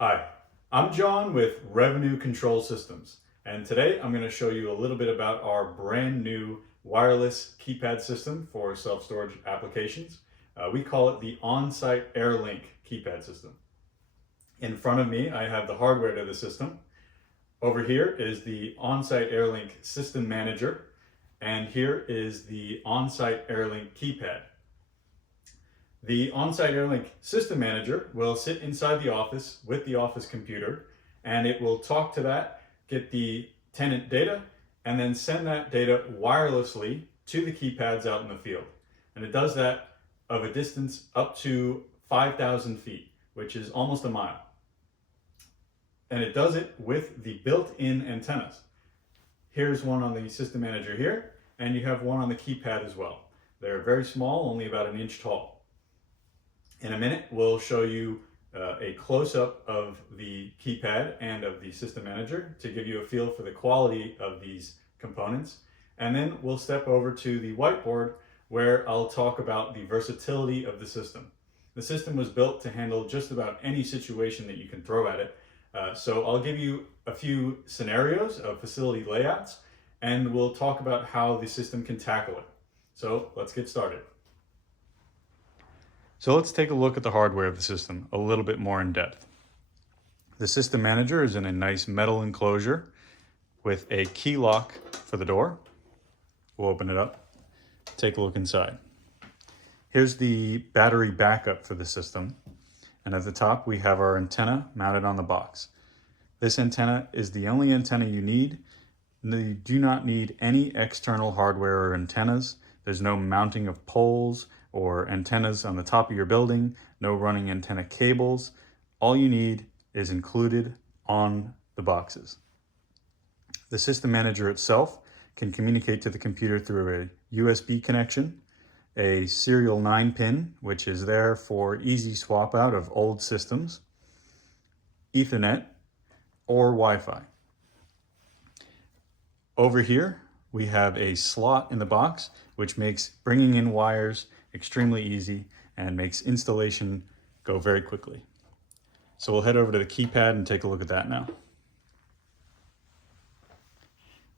Hi, I'm John with Revenue Control Systems, and today I'm going to show you a little bit about our brand new wireless keypad system for self-storage applications. We call it the On-Site AirLink keypad system. In front of me, I have the hardware to the system. Over here is the On-Site AirLink System Manager, and here is the On-Site AirLink keypad. The On-Site AirLink System Manager will sit inside the office with the office computer, and it will talk to that, get the tenant data, and then send that data wirelessly to the keypads out in the field. And it does that of a distance up to 5,000 feet, which is almost a mile. And it does it with the built-in antennas. Here's one on the System Manager here, and you have one on the keypad as well. They're very small, only about an inch tall. In a minute, we'll show you a close-up of the keypad and of the System Manager to give you a feel for the quality of these components. And then we'll step over to the whiteboard where I'll talk about the versatility of the system. The system was built to handle just about any situation that you can throw at it. So I'll give you a few scenarios of facility layouts, and we'll talk about how the system can tackle it. So let's get started. So let's take a look at the hardware of the system a little bit more in depth. The System Manager is in a nice metal enclosure with a key lock for the door. We'll open it up, take a look inside. Here's the battery backup for the system. And at the top, we have our antenna mounted on the box. This antenna is the only antenna you need. You do not need any external hardware or antennas. There's no mounting of poles or antennas on the top of your building, no running antenna cables. All you need is included on the boxes. The System Manager itself can communicate to the computer through a USB connection, a serial 9 pin, which is there for easy swap out of old systems, Ethernet, or Wi-Fi. Over here, we have a slot in the box, which makes bringing in wires extremely easy and makes installation go very quickly. So we'll head over to the keypad and take a look at that now.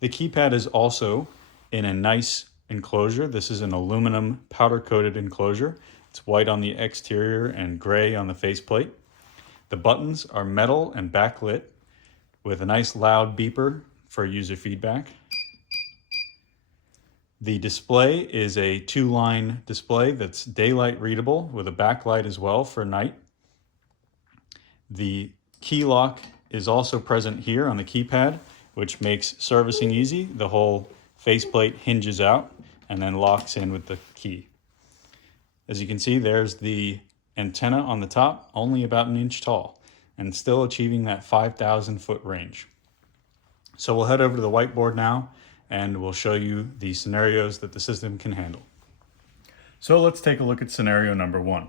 The keypad is also in a nice enclosure. This is an aluminum powder-coated enclosure. It's white on the exterior and gray on the faceplate. The buttons are metal and backlit with a nice loud beeper for user feedback. The display is a 2-line display that's daylight readable with a backlight as well for night. The key lock is also present here on the keypad, which makes servicing easy. The whole faceplate hinges out and then locks in with the key. As you can see, there's the antenna on the top, only about an inch tall, and still achieving that 5,000 foot range. So we'll head over to the whiteboard now, and we'll show you the scenarios that the system can handle. So let's take a look at scenario number 1.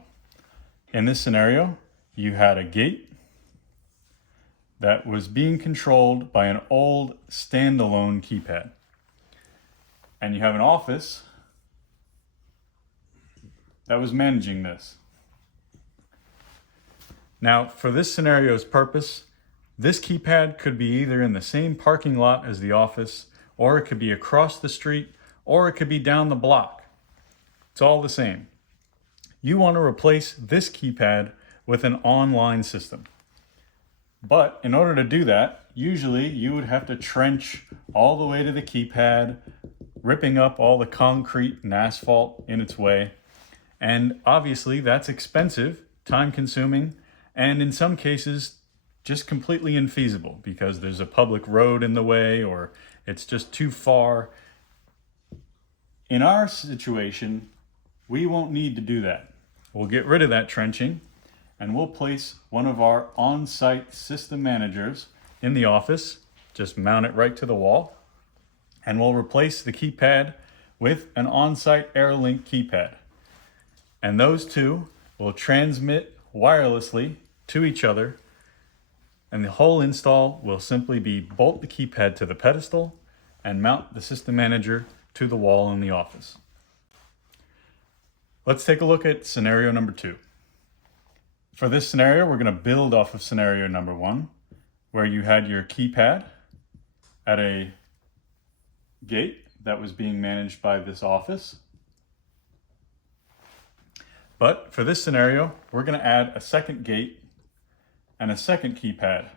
In this scenario, you had a gate that was being controlled by an old standalone keypad. And you have an office that was managing this. Now, for this scenario's purpose, this keypad could be either in the same parking lot as the office, or it could be across the street, or it could be down the block. It's all the same. You want to replace this keypad with an online system. But in order to do that, usually you would have to trench all the way to the keypad, ripping up all the concrete and asphalt in its way. And obviously that's expensive, time-consuming, and in some cases just completely infeasible because there's a public road in the way or it's just too far. In our situation, we won't need to do that. We'll get rid of that trenching and we'll place one of our on-site system managers in the office, just mount it right to the wall, and we'll replace the keypad with an on-site AirLink keypad. And those two will transmit wirelessly to each other, and the whole install will simply be bolt the keypad to the pedestal and mount the system manager to the wall in the office. Let's take a look at scenario number 2. For this scenario, we're going to build off of scenario number 1, where you had your keypad at a gate that was being managed by this office. But for this scenario, we're going to add a second gate and a second keypad,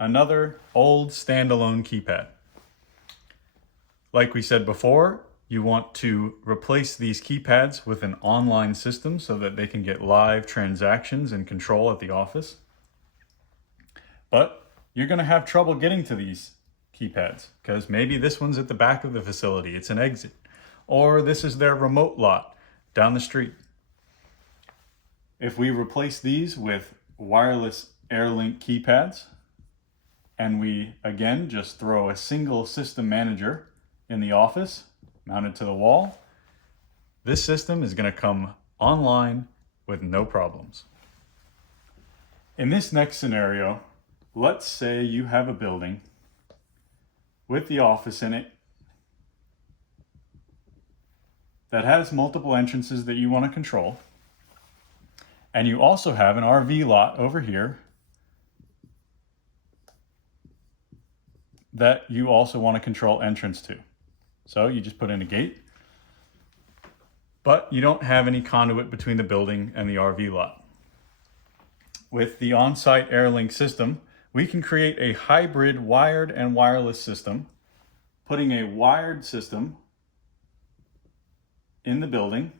another old standalone keypad. Like we said before, you want to replace these keypads with an online system so that they can get live transactions and control at the office. But you're going to have trouble getting to these keypads because maybe this one's at the back of the facility, it's an exit, or this is their remote lot down the street. If we replace these with wireless AirLink keypads, and we again just throw a single system manager in the office mounted to the wall, this system is going to come online with no problems. In this next scenario, let's say you have a building with the office in it that has multiple entrances that you want to control. And you also have an RV lot over here that you also want to control entrance to. So you just put in a gate, but you don't have any conduit between the building and the RV lot. With the on-site AirLink system, we can create a hybrid wired and wireless system, putting a wired system in the building,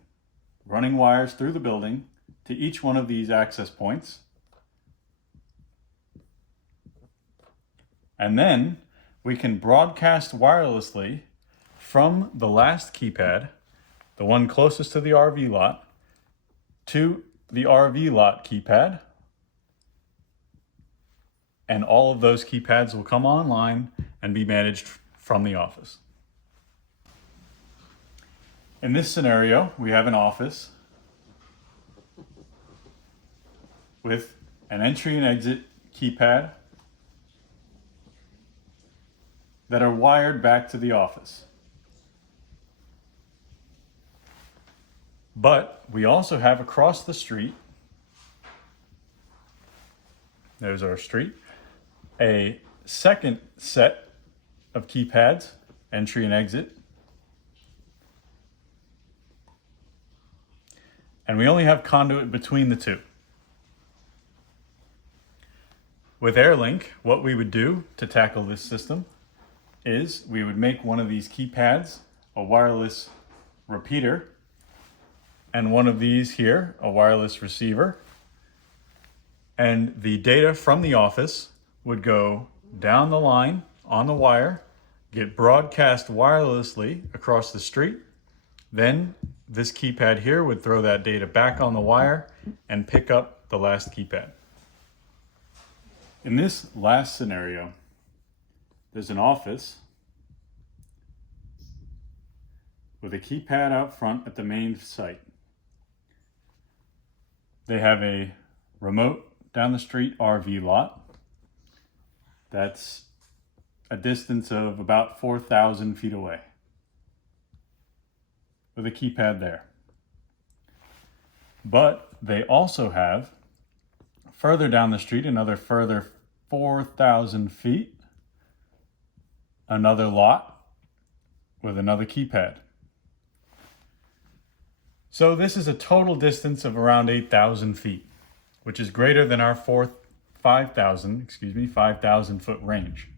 running wires through the building to each one of these access points. And then we can broadcast wirelessly from the last keypad, the one closest to the RV lot, to the RV lot keypad. And all of those keypads will come online and be managed from the office. In this scenario, we have an office with an entry and exit keypad that are wired back to the office. But we also have across the street, there's our street, a second set of keypads, entry and exit. And we only have conduit between the two. With AirLink, what we would do to tackle this system is we would make one of these keypads a wireless repeater, and one of these here a wireless receiver. And the data from the office would go down the line on the wire, get broadcast wirelessly across the street. Then this keypad here would throw that data back on the wire and pick up the last keypad. In this last scenario, there's an office with a keypad out front at the main site. They have a remote down the street RV lot that's a distance of about 4,000 feet away with a keypad there. But they also have further down the street, another further 4,000 feet, another lot with another keypad. So this is a total distance of around 8,000 feet, which is greater than our 5,000 foot range.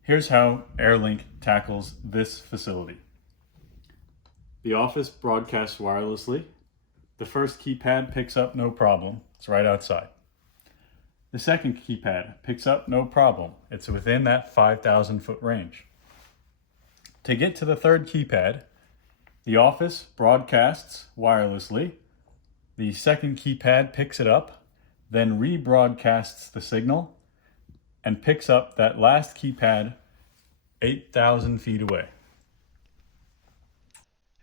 Here's how AirLink tackles this facility. The office broadcasts wirelessly. The first keypad picks up no problem. It's right outside. The second keypad picks up no problem. It's within that 5,000 foot range. To get to the third keypad, the office broadcasts wirelessly. The second keypad picks it up, then rebroadcasts the signal, and picks up that last keypad 8,000 feet away.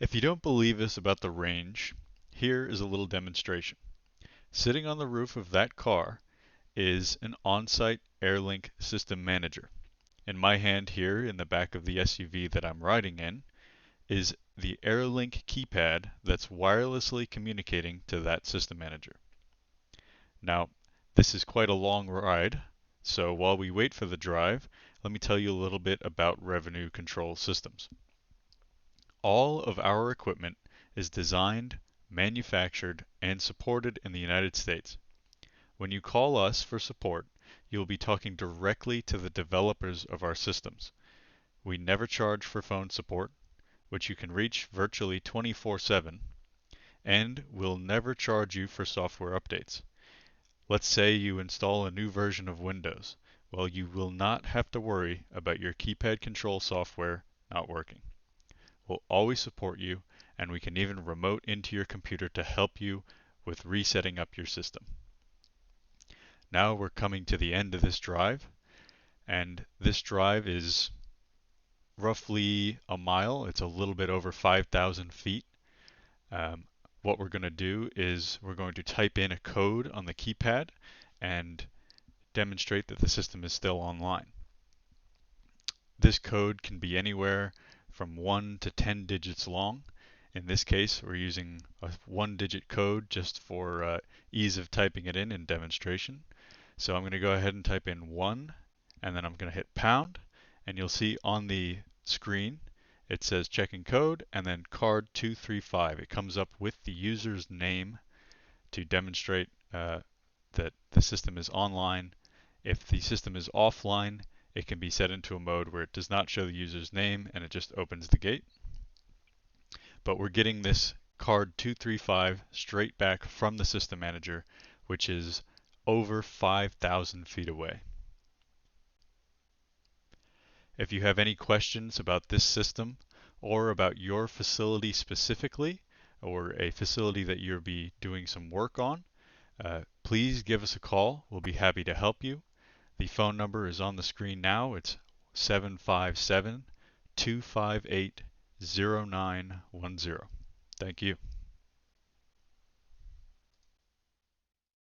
If you don't believe us about the range, here is a little demonstration. Sitting on the roof of that car is an on-site AirLink system manager. In my hand here, in the back of the SUV that I'm riding in, is the AirLink keypad that's wirelessly communicating to that system manager. Now, this is quite a long ride, so while we wait for the drive, let me tell you a little bit about revenue control systems. All of our equipment is designed, manufactured, and supported in the United States. When you call us for support, you'll be talking directly to the developers of our systems. We never charge for phone support, which you can reach virtually 24/7, and we'll never charge you for software updates. Let's say you install a new version of Windows. Well, you will not have to worry about your keypad control software not working. We'll always support you, and we can even remote into your computer to help you with resetting up your system. Now we're coming to the end of this drive, and this drive is roughly a mile. It's a little bit over 5,000 feet. What we're going to do is we're going to type in a code on the keypad and demonstrate that the system is still online. This code can be anywhere from 1 to 10 digits long. In this case, we're using a 1-digit code just for ease of typing it in demonstration. So I'm going to go ahead and type in 1, and then I'm going to hit pound, and you'll see on the screen it says checking code and then card 235. It comes up with the user's name to demonstrate that the system is online. If the system is offline, it can be set into a mode where it does not show the user's name and it just opens the gate. But we're getting this card 235 straight back from the system manager, which is over 5,000 feet away. If you have any questions about this system or about your facility specifically, or a facility that you'll be doing some work on, please give us a call. We'll be happy to help you. The phone number is on the screen now. It's 757-258-0910. Thank you.